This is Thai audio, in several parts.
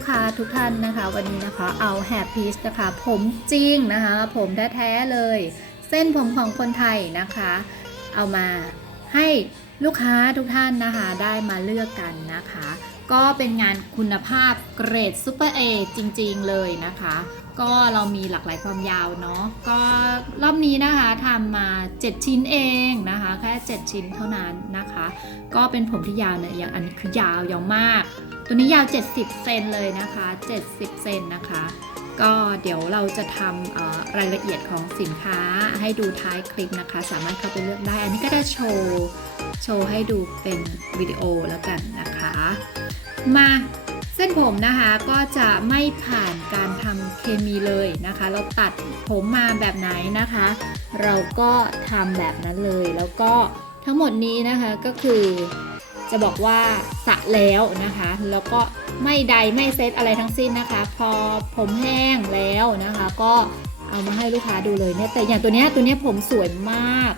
ลูกค้าทุกท่านนะคะ วันนี้นะคะเอาแฮปพีชนะคะ ผมจริงนะคะ ผมแท้ๆเลย เส้นผมของคนไทยนะคะ เอามาให้ลูกค้าทุกท่านนะคะ ได้มาเลือกกันนะคะ ก็เป็นงานคุณภาพเกรดซูเปอร์เอจริงๆเลยนะคะ ก็เรามีหลากหลายความยาวเนาะก็รอบนี้นะคะทำมา 7 ชิ้นเองนะคะ แค่ 7 ชิ้นเท่านั้นนะคะ ก็เป็นผมที่ยาวเนี่ยอย่างอันนี้คือยาวยาวมาก ตัวนี้ยาว 70 เซนเลยนะคะ 70 เซนนะคะก็เดี๋ยวเราจะทำรายละเอียดของสินค้าให้ดูท้ายคลิปนะคะ สามารถเข้าไปเลือกได้ อันนี้ก็จะโชว์ โชว์ให้ดูเป็นวิดีโอแล้วกันนะคะ มาเส้นผมนะคะก็จะไม่ผ่านการทำเคมีเลยนะคะ เราตัดผมมาแบบไหนนะคะ เราก็ทำแบบนั้นเลยแล้วก็ทั้งหมดนี้นะคะก็คือจะบอกว่าสระแล้วนะคะ แล้วก็ไม่ใดไม่เซตอะไรทั้งสิ้นนะคะ พอผมแห้งแล้วนะคะ ก็เอามาให้ลูกค้าดูเลยเนี่ยแต่อย่างตัวเนี้ยตัวเนี้ยผมสวยมาก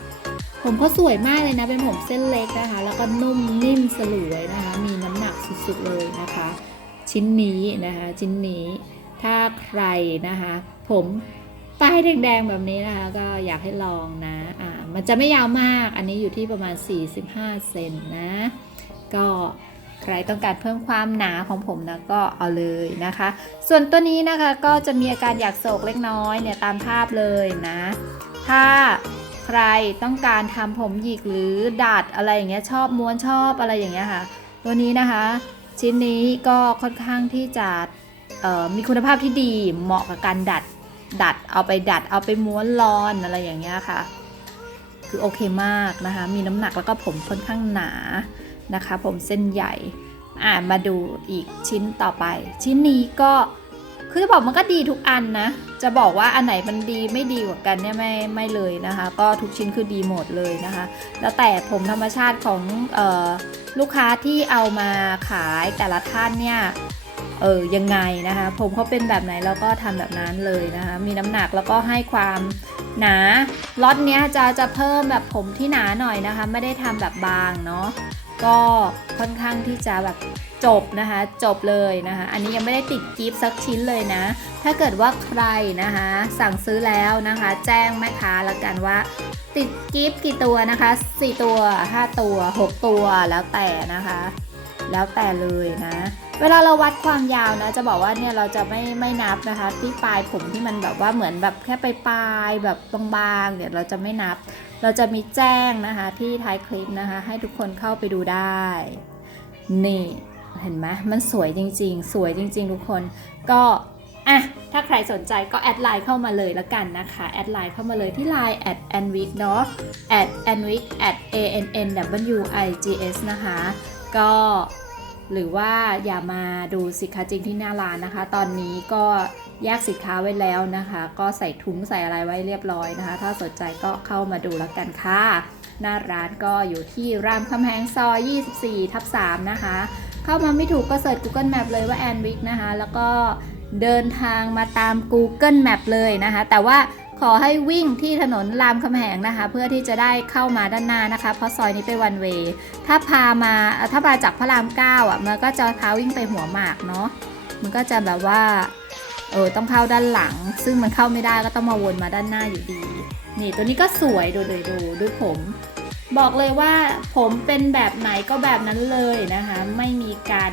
ผมเขาสวยมากเลยนะเป็นผมเส้นเล็กนะคะ แล้วก็นุ่มนิ่มสลวยนะคะมี กสุดๆเลยนะคะ ชิ้นนี้นะคะชิ้นนี้ถ้าใครนะคะ ผมป้ายแดงๆแบบนี้นะคะ ก็อยากให้ลองนะอ่ามันจะไม่ยาวมากอันนี้อยู่ที่ประมาณ 45 เซนนะ ก็ใครต้องการเพิ่มความหนาของผมนะก็เอาเลยนะคะ ส่วนตัวนี้นะคะก็จะมีอาการอยากโศกเล็กน้อยเนี่ยตามภาพเลยนะ ถ้าใครต้องการทำผมหยิกหรือดัดอะไรอย่างเงี้ยชอบม้วนชอบอะไรอย่างเงี้ยค่ะ ตัวนี้นะคะ ชิ้นนี้ก็ค่อนข้างที่จะมีคุณภาพที่ดีเหมาะกับการดัดดัดเอาไปดัดเอาไปม้วนรอนอะไรอย่างเงี้ยค่ะ คือโอเคมากนะคะ มีน้ำหนักแล้วก็ผมค่อนข้างหนานะคะ ผมเส้นใหญ่อ่ามาดูอีกชิ้นต่อไป ชิ้นนี้ก็ คือจะบอกมันก็ดีทุกอันนะ จะบอกว่าอันไหนมันดีไม่ดีกว่ากันเนี่ยไม่ไม่เลยนะคะ ก็ทุกชิ้นคือดีหมดเลยนะคะ แล้วแต่ผมธรรมชาติของออลูกค้าที่เอามาขายแต่ละท่านเนี่ยเออยังไงนะคะ ผมเขาเป็นแบบไหนเราก็ทำแบบนั้นเลยนะคะ มีน้ำหนักแล้วก็ให้ความหนาล็อตเนี้ยจะจะเพิ่มแบบผมที่หนาหน่อยนะคะ ไม่ได้ทำแบบบางเนาะก็ค่อนข้างที่จะแบบ จบนะคะ จบเลยนะคะ อันนี้ยังไม่ได้ติดกิฟต์สักชิ้นเลยนะ ถ้าเกิดว่าใครนะคะ สั่งซื้อแล้วนะคะ แจ้งแม่ค้าละกันว่า ติดกิฟต์กี่ตัวนะคะ 4 ตัว 5 ตัว 6 ตัวแล้วแต่นะคะแล้วแต่เลยนะ เวลาเราวัดความยาวนะ จะบอกว่าเนี่ยเราจะไม่ไม่นับนะคะ ที่ปลายผมที่มันแบบว่าเหมือนแบบแค่ไปปลายแบบบางๆเนี่ยเราจะไม่นับ เราจะมีแจ้งนะคะที่ท้ายคลิปนะคะ ให้ทุกคนเข้าไปดูได้ นี่ เห็นไหมมันสวยจริง ๆ สวยจริง ๆ ทุกคนก็อะถ้าใครสนใจก็แอดไลน์เข้ามาเลยละกันนะคะแอดไลน์เข้ามาเลยที่ Line at anwick เนาะ at anwick at a n n w i g s นะคะ ก็หรือว่าอย่ามาดูสินค้าจริงที่หน้าร้านนะคะ ตอนนี้ก็แยกสินค้าไว้แล้วนะคะ ก็ใส่ถุงใส่อะไรไว้เรียบร้อยนะคะ ถ้าสนใจก็เข้ามาดูแล้วกันค่ะ หน้าร้านก็อยู่ที่รามคำแหงซอย 24 ทับ 3 นะคะ เข้ามาไม่ถูกก็เสิร์ช Google Map เลยว่าแอนวิกนะคะ แล้วก็เดินทางมาตาม Google Map เลยนะคะ แต่ว่าขอให้วิ่งที่ถนนรามคำแหงนะคะ เพื่อที่จะได้เข้ามาด้านหน้านะคะ เพราะซอยนี้เป็นวันเวย์ถ้าพามาถ้ามาจากพระราม9อะมันก็จะพาวิ่งไปหัวหมากเนาะมันก็จะแบบว่าเออต้องเข้าด้านหลัง ซึ่งมันเข้าไม่ได้ก็ต้องมาวนมาด้านหน้าอยู่ดี นี่ตัวนี้ก็สวยดูเลยดูดูผม บอกเลยว่าผมเป็นแบบไหนก็แบบนั้นเลยนะคะ ไม่มีการ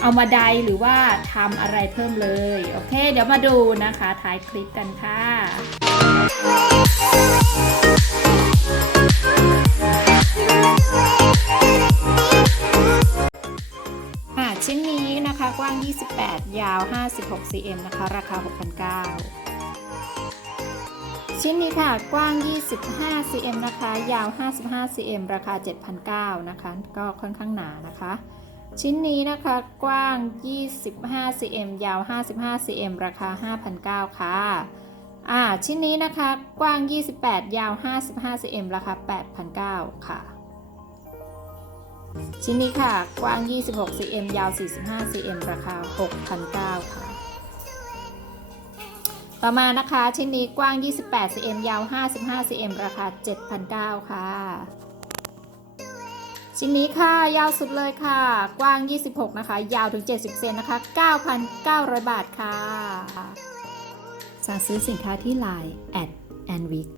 เอามาใดหรือว่าทำอะไรเพิ่มเลย โอเค เดี๋ยวมาดูนะคะท้ายคลิปกันค่ะชิ้นนี้นะคะกว้าง 28 ยาว 56 cm นะคะ ราคา 6,900 ชิ้นนี้ค่ะ กว้าง 25 cm นะคะ ยาว 55 cm ราคา 7,900นะคะ ก็ค่อนข้างหนานะคะ ชิ้นนี้นะคะกว้าง 25 cm ยาว 55 cm ราคา 5,900ค่ะอ่าชิ้นนี้นะคะกว้าง 28 ยาว 55 cm ราคา 8,900ค่ะ ชิ้นนี้ค่ะ กว้าง 26 cm ยาว 45 cm ราคา 6,900ค่ะ ต่อมานะคะชิ้นนี้กว้าง 28 cm ยาว 55 cm ราคา 7,900 ค่ะ ชิ้นนี้ค่ะยาวสุดเลยค่ะ กว้าง 26 นะคะ ยาวถึง 70 เซนนะคะ 9,900 บาทค่ะสั่งซื้อสินค้าที่ Line at and week